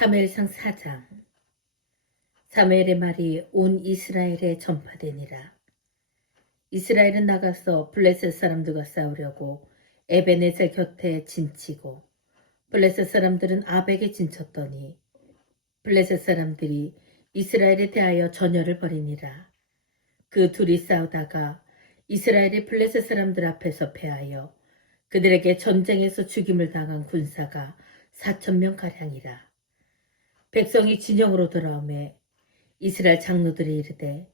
사무엘상 4장. 사무엘의 말이 온 이스라엘에 전파되니라. 이스라엘은 나가서 블레셋 사람들과 싸우려고 에베네셀 곁에 진치고 블레셋 사람들은 아벡에 진쳤더니 블레셋 사람들이 이스라엘에 대하여 전열을 벌이니라. 그 둘이 싸우다가 이스라엘이 블레셋 사람들 앞에서 패하여 그들에게 전쟁에서 죽임을 당한 군사가 4,000명가량이라. 백성이 진영으로 돌아오매 이스라엘 장로들이 이르되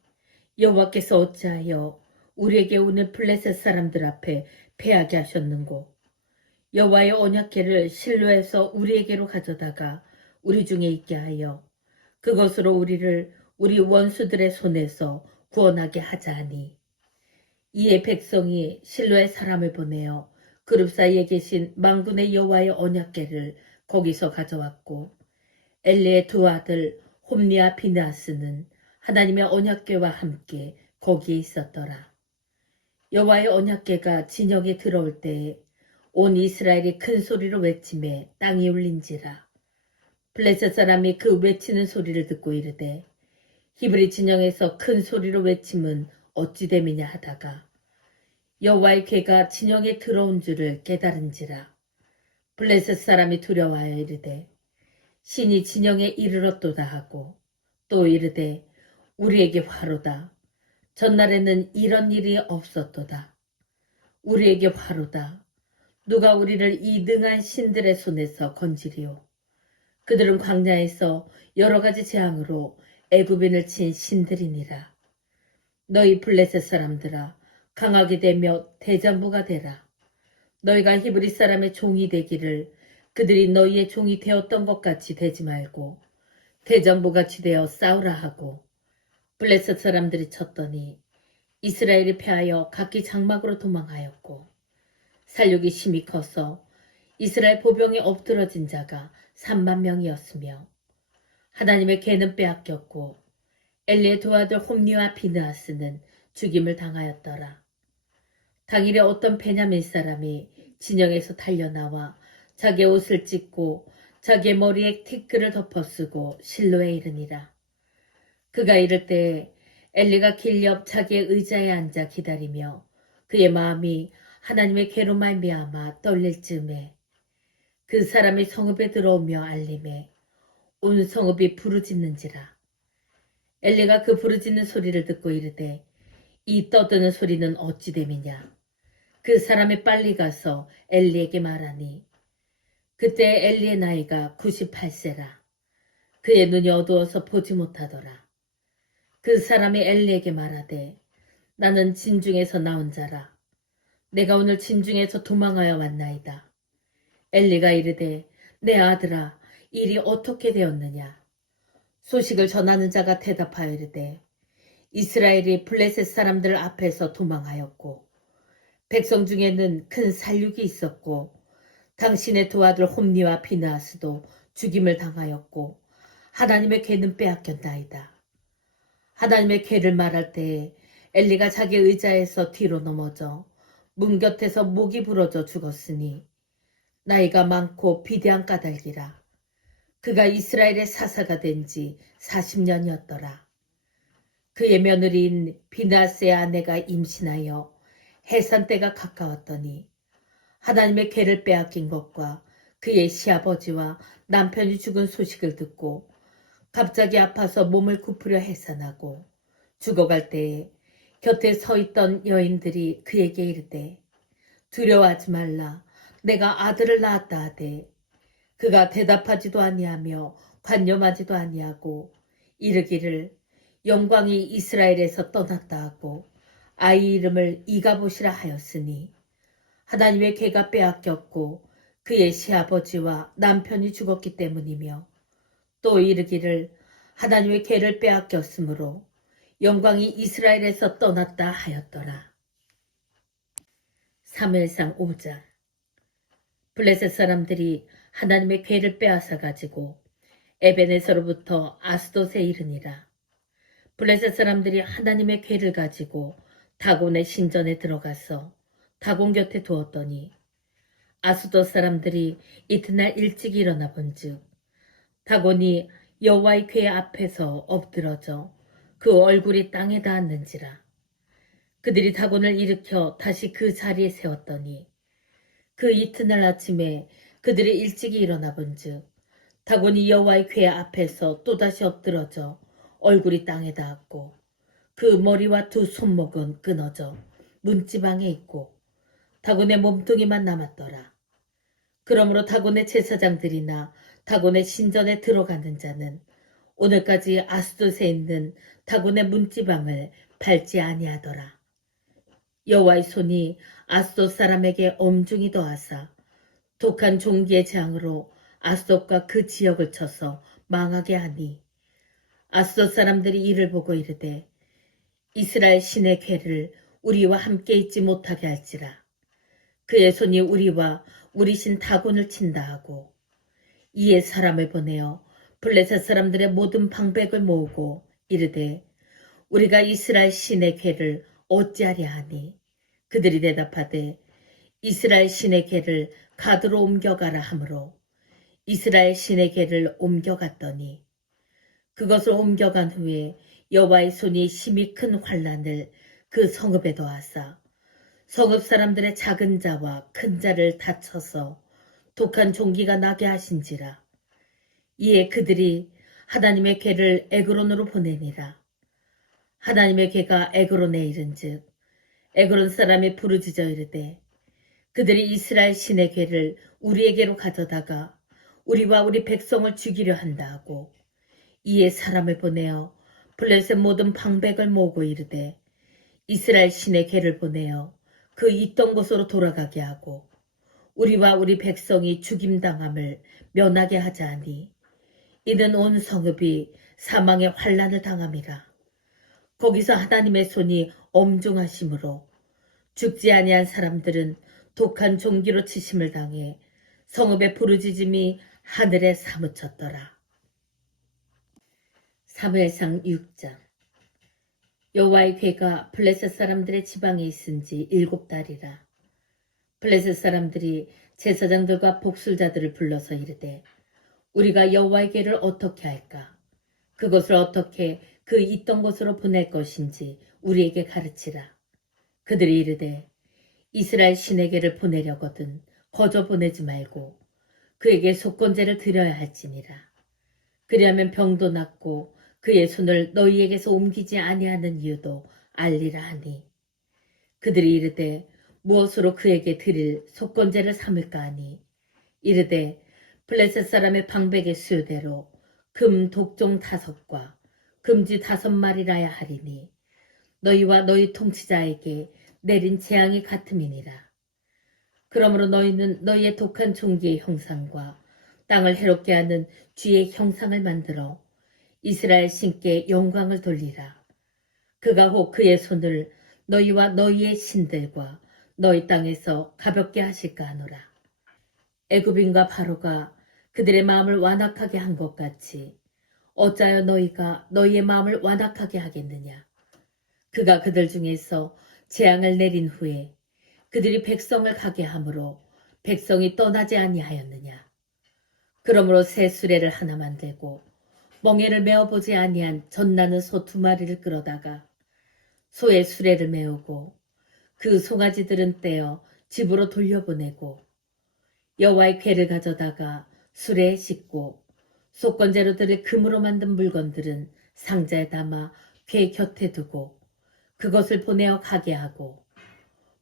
여호와께서 어찌하여 우리에게 오는 블레셋 사람들 앞에 패하게 하셨는고 여호와의 언약궤를 실로에서 우리에게로 가져다가 우리 중에 있게 하여 그것으로 우리를 우리 원수들의 손에서 구원하게 하자 하니 이에 백성이 실로의 사람을 보내어 그룹 사이에 계신 만군의 여호와의 언약궤를 거기서 가져왔고 엘리의 두 아들 홈니와 비느하스는 하나님의 언약궤와 함께 거기에 있었더라. 여호와의 언약궤가 진영에 들어올 때에 온 이스라엘이 큰 소리로 외치매 땅이 울린지라. 블레셋 사람이 그 외치는 소리를 듣고 이르되 히브리 진영에서 큰 소리로 외침은 어찌 됨이냐 하다가 여호와의 궤가 진영에 들어온 줄을 깨달은지라. 블레셋 사람이 두려워하여 이르되 신이 진영에 이르렀도다 하고 또 이르되 우리에게 화로다. 전날에는 이런 일이 없었도다. 우리에게 화로다. 누가 우리를 이 능한 신들의 손에서 건지리오. 그들은 광야에서 여러 가지 재앙으로 애굽인을 친 신들이니라. 너희 블레셋 사람들아 강하게 되며 대장부가 되라. 너희가 히브리 사람의 종이 되기를 그들이 너희의 종이 되었던 것 같이 되지 말고 대장부같이 되어 싸우라 하고 블레셋 사람들이 쳤더니 이스라엘이 패하여 각기 장막으로 도망하였고 살육이 심히 커서 이스라엘 보병에 엎드러진 자가 3만 명이었으며 하나님의 궤는 빼앗겼고 엘리의 두 아들 홈니와 비느하스는 죽임을 당하였더라. 당일에 어떤 베냐민 사람이 진영에서 달려나와 자기의 옷을 찢고 자기의 머리에 티끌을 덮어쓰고 실로에 이르니라. 그가 이를 때에 엘리가 길 옆 자기의 의자에 앉아 기다리며 그의 마음이 하나님의 궤로 말미암아 떨릴 즈음에 그 사람이 성읍에 들어오며 알림에 온 성읍이 부르짖는지라. 엘리가 그 부르짖는 소리를 듣고 이르되 이 떠드는 소리는 어찌 됨이냐. 그 사람이 빨리 가서 엘리에게 말하니 그때 엘리의 나이가 98세라. 그의 눈이 어두워서 보지 못하더라. 그 사람이 엘리에게 말하되 나는 진중에서 나온 자라. 내가 오늘 진중에서 도망하여 왔나이다. 엘리가 이르되 내 아들아 일이 어떻게 되었느냐. 소식을 전하는 자가 대답하여 이르되 이스라엘이 블레셋 사람들 앞에서 도망하였고 백성 중에는 큰 살육이 있었고 당신의 두 아들 홈니와 비느하스도 죽임을 당하였고 하나님의 궤는 빼앗겼나이다. 하나님의 궤를 말할 때에 엘리가 자기 의자에서 뒤로 넘어져 문 곁에서 목이 부러져 죽었으니 나이가 많고 비대한 까닭이라. 그가 이스라엘의 사사가 된 지 40년이었더라. 그의 며느리인 비느하스의 아내가 임신하여 해산 때가 가까웠더니 하나님의 궤를 빼앗긴 것과 그의 시아버지와 남편이 죽은 소식을 듣고 갑자기 아파서 몸을 굽으려 해산하고 죽어갈 때에 곁에 서 있던 여인들이 그에게 이르되 두려워하지 말라. 내가 아들을 낳았다 하되 그가 대답하지도 아니하며 관념하지도 아니하고 이르기를 영광이 이스라엘에서 떠났다 하고 아이 이름을 이가봇이라 하였으니 하나님의 궤가 빼앗겼고 그의 시아버지와 남편이 죽었기 때문이며 또 이르기를 하나님의 궤를 빼앗겼으므로 영광이 이스라엘에서 떠났다 하였더라. 사무엘상 5장. 블레셋 사람들이 하나님의 궤를 빼앗아 가지고 에벤에서로부터 아스돗에 이르니라. 블레셋 사람들이 하나님의 궤를 가지고 다곤의 신전에 들어가서 다곤 곁에 두었더니 아스돗 사람들이 이튿날 일찍 일어나 본즉 다곤이 여호와의 궤 앞에서 엎드러져 그 얼굴이 땅에 닿았는지라. 그들이 다곤을 일으켜 다시 그 자리에 세웠더니 그 이튿날 아침에 그들이 일찍이 일어나 본즉 다곤이 여호와의 궤 앞에서 또다시 엎드러져 얼굴이 땅에 닿았고 그 머리와 두 손목은 끊어져 문지방에 있고 다곤의 몸뚱이만 남았더라. 그러므로 다곤의 제사장들이나 다곤의 신전에 들어가는 자는 오늘까지 아스돗에 있는 다곤의 문지방을 밟지 아니하더라. 여호와의 손이 아스돗 사람에게 엄중히 더하사 독한 종기의 재앙으로 아스돗과 그 지역을 쳐서 망하게 하니 아스돗 사람들이 이를 보고 이르되 이스라엘 신의 궤를 우리와 함께 있지 못하게 할지라. 그의 손이 우리와 우리 신 다곤을 친다 하고 이에 사람을 보내어 블레셋 사람들의 모든 방백을 모으고 이르되 우리가 이스라엘 신의 궤를 어찌하랴 하니 그들이 대답하되 이스라엘 신의 궤를 가드로 옮겨가라 하므로 이스라엘 신의 궤를 옮겨갔더니 그것을 옮겨간 후에 여호와의 손이 심히 큰 환난을 그 성읍에 더하사 성읍 사람들의 작은 자와 큰 자를 다쳐서 독한 종기가 나게 하신지라. 이에 그들이 하나님의 궤를 에그론으로 보내니라. 하나님의 궤가 에그론에 이른즉 에그론 사람이 부르짖어 이르되 그들이 이스라엘 신의 궤를 우리에게로 가져다가 우리와 우리 백성을 죽이려 한다 하고 이에 사람을 보내어 블레셋 모든 방백을 모으고 이르되 이스라엘 신의 궤를 보내어 그 있던 곳으로 돌아가게 하고 우리와 우리 백성이 죽임당함을 면하게 하자 하니 이는 온 성읍이 사망의 환난을 당함이라. 거기서 하나님의 손이 엄중하심으로 죽지 아니한 사람들은 독한 종기로 치심을 당해 성읍의 부르짖음이 하늘에 사무쳤더라. 사무엘상 6장. 여호와의 궤가 블레셋 사람들의 지방에 있은지 7달이라. 블레셋 사람들이 제사장들과 복술자들을 불러서 이르되 우리가 여호와의 궤를 어떻게 할까? 그것을 어떻게 그 있던 곳으로 보낼 것인지 우리에게 가르치라. 그들이 이르되 이스라엘 신의 궤를 보내려거든 거저 보내지 말고 그에게 속건제를 드려야 할지니라. 그리하면 병도 낫고 그의 손을 너희에게서 옮기지 아니하는 이유도 알리라 하니 그들이 이르되 무엇으로 그에게 드릴 속건제를 삼을까 하니 이르되 블레셋 사람의 방백의 수요대로 금 독종 5과 금쥐 5마리라야 하리니 너희와 너희 통치자에게 내린 재앙이 같음이니라. 그러므로 너희는 너희의 독한 종기의 형상과 땅을 해롭게 하는 쥐의 형상을 만들어 이스라엘 신께 영광을 돌리라. 그가 혹 그의 손을 너희와 너희의 신들과 너희 땅에서 가볍게 하실까 하노라. 애굽인과 바로가 그들의 마음을 완악하게 한 것 같이 어찌하여 너희가 너희의 마음을 완악하게 하겠느냐. 그가 그들 중에서 재앙을 내린 후에 그들이 백성을 가게 하므로 백성이 떠나지 아니하였느냐. 그러므로 새 수레를 하나 만들고 멍에를 메어보지 아니한 젖나는 소 2마리를 끌어다가 소의 수레를 메우고 그 송아지들은 떼어 집으로 돌려보내고 여호와의 궤를 가져다가 수레에 싣고 속건제로 들을 금으로 만든 물건들은 상자에 담아 궤 곁에 두고 그것을 보내어 가게 하고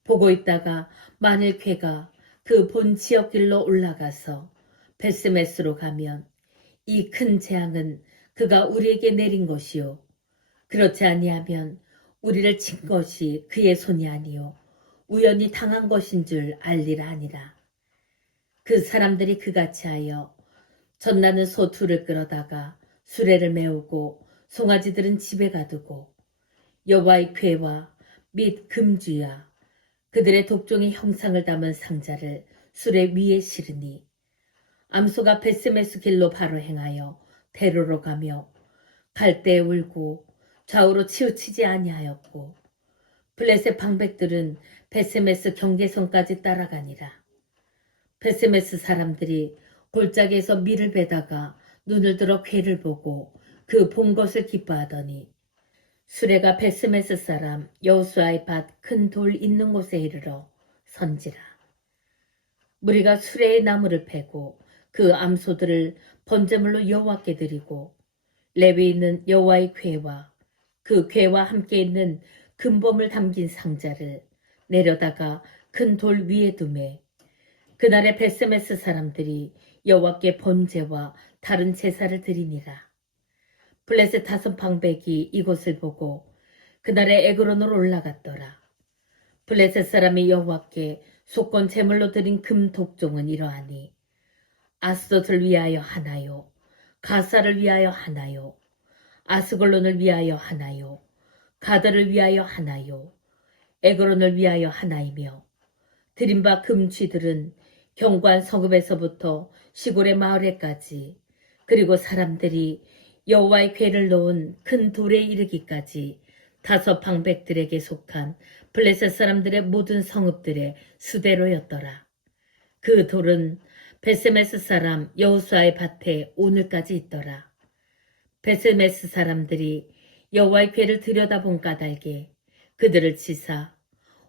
보고 있다가 만일 궤가 그 본 지역길로 올라가서 베스메스로 가면 이 큰 재앙은 그가 우리에게 내린 것이요 그렇지 아니하면 우리를 친 것이 그의 손이 아니요 우연히 당한 것인 줄 알리라 하니라. 그 사람들이 그같이 하여 젖나는 소 2를 끌어다가 수레를 메우고 송아지들은 집에 가두고 여호와의 궤와 및 금쥐와 그들의 독종의 형상을 담은 상자를 수레 위에 실으니 암소가 베스메스 길로 바로 행하여 대로로 가며 갈대에 울고 좌우로 치우치지 아니하였고 블레셋 방백들은 베스메스 경계선까지 따라가니라. 베스메스 사람들이 골짜기에서 밀을 베다가 눈을 들어 괴를 보고 그 본 것을 기뻐하더니 수레가 베스메스 사람 여호수아의 밭 큰 돌 있는 곳에 이르러 선지라. 무리가 수레의 나무를 패고 그 암소들을 번제물로 여호와께 드리고 레위 있는 여호와의 궤와 그 궤와 함께 있는 금범을 담긴 상자를 내려다가 큰 돌 위에 두매 그날에 베스메스 사람들이 여호와께 번제와 다른 제사를 드리니라. 블레셋 다섯 방백이 이곳을 보고 그날에 에그론으로 올라갔더라. 블레셋 사람이 여호와께 속건 제물로 드린 금 독종은 이러하니 아스돗을 위하여 하나요, 가사를 위하여 하나요, 아스글론을 위하여 하나요, 가드를 위하여 하나요, 에그론을 위하여 하나이며 드린 바 금쥐들은 경관 성읍에서부터 시골의 마을에까지 그리고 사람들이 여호와의 궤를 놓은 큰 돌에 이르기까지 다섯 방백들에게 속한 블레셋 사람들의 모든 성읍들의 수대로였더라. 그 돌은 베스메스 사람 여호수아의 밭에 오늘까지 있더라. 베스메스 사람들이 여호와의 궤를 들여다본 까닭에 그들을 치사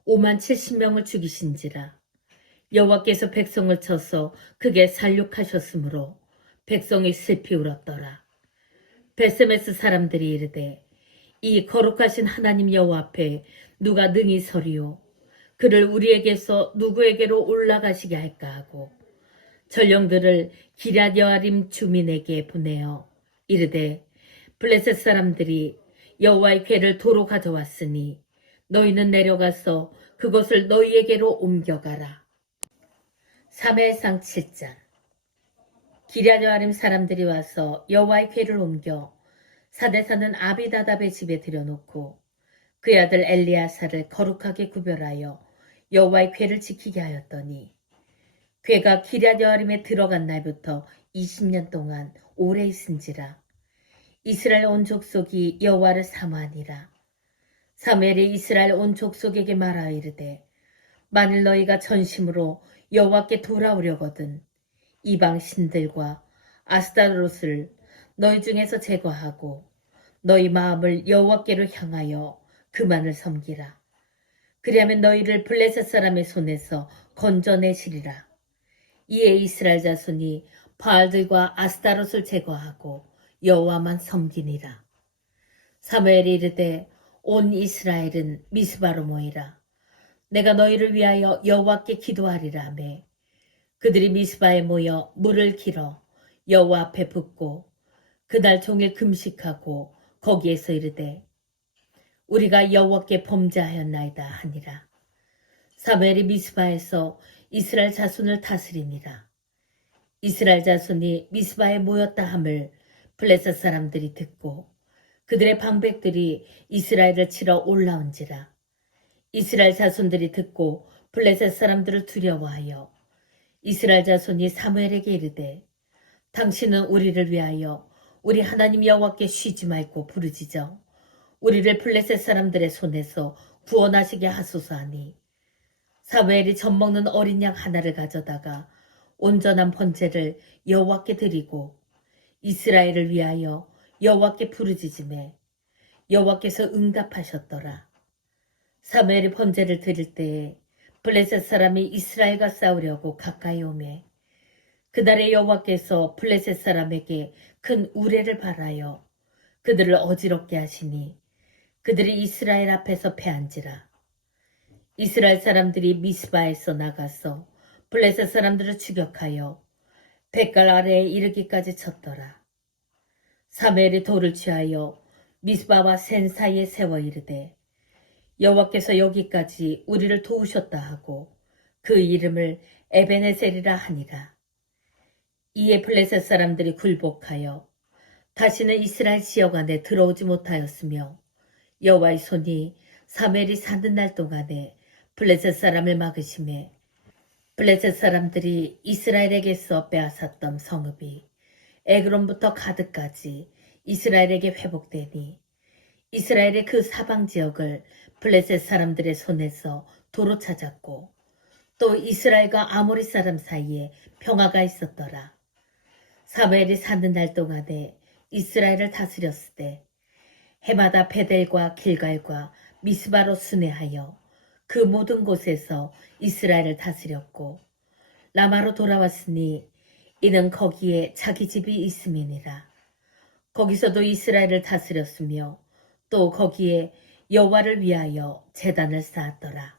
5만 70명을 죽이신지라. 여호와께서 백성을 쳐서 크게 살육하셨으므로 백성이 슬피 울었더라. 베스메스 사람들이 이르되 이 거룩하신 하나님 여호와 앞에 누가 능히 서리요 그를 우리에게서 누구에게로 올라가시게 할까 하고 전령들을 기럇 여아림 주민에게 보내어 이르되 블레셋 사람들이 여호와의 궤를 도로 가져왔으니 너희는 내려가서 그것을 너희에게로 옮겨가라. 사무엘상 7장. 기럇 여아림 사람들이 와서 여호와의 궤를 옮겨 사대 사는 아비나답의 집에 들여놓고 그의 아들 엘리야사를 거룩하게 구별하여 여호와의 궤를 지키게 하였더니 궤가 기럇 여아림에 들어간 날부터 20년 동안 오래 있은지라. 이스라엘 온 족속이 여호와를 사모하니라. 사무엘이 이스라엘 온 족속에게 말하여 이르되 만일 너희가 전심으로 여호와께 돌아오려거든 이방 신들과 아스타롯을 너희 중에서 제거하고 너희 마음을 여호와께로 향하여 그만을 섬기라. 그리하면 너희를 블레셋 사람의 손에서 건져내시리라. 이에 이스라엘 자손이 바알들과 아스타롯을 제거하고 여호와만 섬기니라. 사무엘이 이르되 온 이스라엘은 미스바로 모이라. 내가 너희를 위하여 여호와께 기도하리라 하매 그들이 미스바에 모여 물을 길어 여호와 앞에 붓고 그날 종일 금식하고 거기에서 이르되 우리가 여호와께 범죄하였나이다 하니라. 사무엘이 미스바에서 이스라엘 자손을 다스리니라. 이스라엘 자손이 미스바에 모였다 함을 블레셋 사람들이 듣고 그들의 방백들이 이스라엘을 치러 올라온지라. 이스라엘 자손들이 듣고 블레셋 사람들을 두려워하여 이스라엘 자손이 사무엘에게 이르되 당신은 우리를 위하여 우리 하나님 여호와께 쉬지 말고 부르짖어 우리를 블레셋 사람들의 손에서 구원하시게 하소서 하니 사무엘이 젖먹는 어린 양 하나를 가져다가 온전한 번제를 여호와께 드리고 이스라엘을 위하여 여호와께 부르짖으매 여호와께서 응답하셨더라. 사무엘이 번제를 드릴 때에 블레셋 사람이 이스라엘과 싸우려고 가까이 오매 그날에 여호와께서 블레셋 사람에게 큰 우레를 발하여 그들을 어지럽게 하시니 그들이 이스라엘 앞에서 패한지라. 이스라엘 사람들이 미스바에서 나가서 블레셋 사람들을 추격하여 벳갈 아래에 이르기까지 쳤더라. 사무엘이 돌을 취하여 미스바와 센 사이에 세워 이르되 여호와께서 여기까지 우리를 도우셨다 하고 그 이름을 에베네셀이라 하니라. 이에 블레셋 사람들이 굴복하여 다시는 이스라엘 지역 안에 들어오지 못하였으며 여호와의 손이 사무엘이 사는 날 동안에 블레셋 사람을 막으심에 블레셋 사람들이 이스라엘에게서 빼앗았던 성읍이 에그론부터 가드까지 이스라엘에게 회복되니 이스라엘의 그 사방 지역을 블레셋 사람들의 손에서 도로 찾았고 또 이스라엘과 아모리 사람 사이에 평화가 있었더라. 사무엘이 사는 날 동안에 이스라엘을 다스렸을 때 해마다 베델과 길갈과 미스바로 순회하여 그 모든 곳에서 이스라엘을 다스렸고 라마로 돌아왔으니 이는 거기에 자기 집이 있음이니라. 거기서도 이스라엘을 다스렸으며 또 거기에 여호와를 위하여 제단을 쌓았더라.